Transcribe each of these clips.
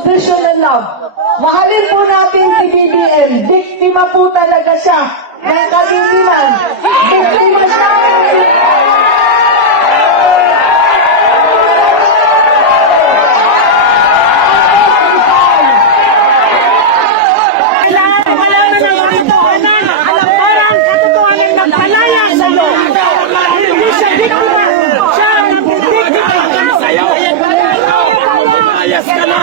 unconditional love. Mahalin po natin si BBM. Biktima po talaga siya ng kaliliman. Biktima siya ng Kailangan malaman ng katotohanan. Alam parang katotohanan ng palaya sa iyo. Hindi siya biktima. Siya ang biktima. Sa'yo. Ayas ka na.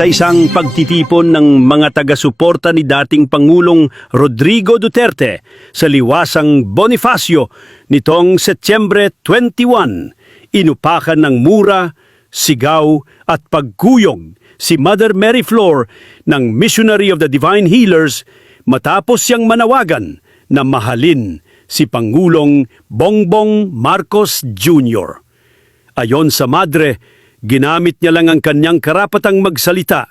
Sa isang pagtitipon ng mga taga-suporta ni dating Pangulong Rodrigo Duterte sa liwasang Bonifacio nitong Setyembre 21. Inupakan ng mura, sigaw at pagkuyog si Mother Mary Flor ng Missionary of the Divine Healers matapos siyang manawagan na mahalin si Pangulong Bongbong Marcos Jr. Ayon sa madre, ginamit niya lang ang kanyang karapatang magsalita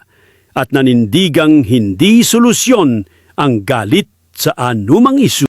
at nanindigang hindi solusyon ang galit sa anumang isu.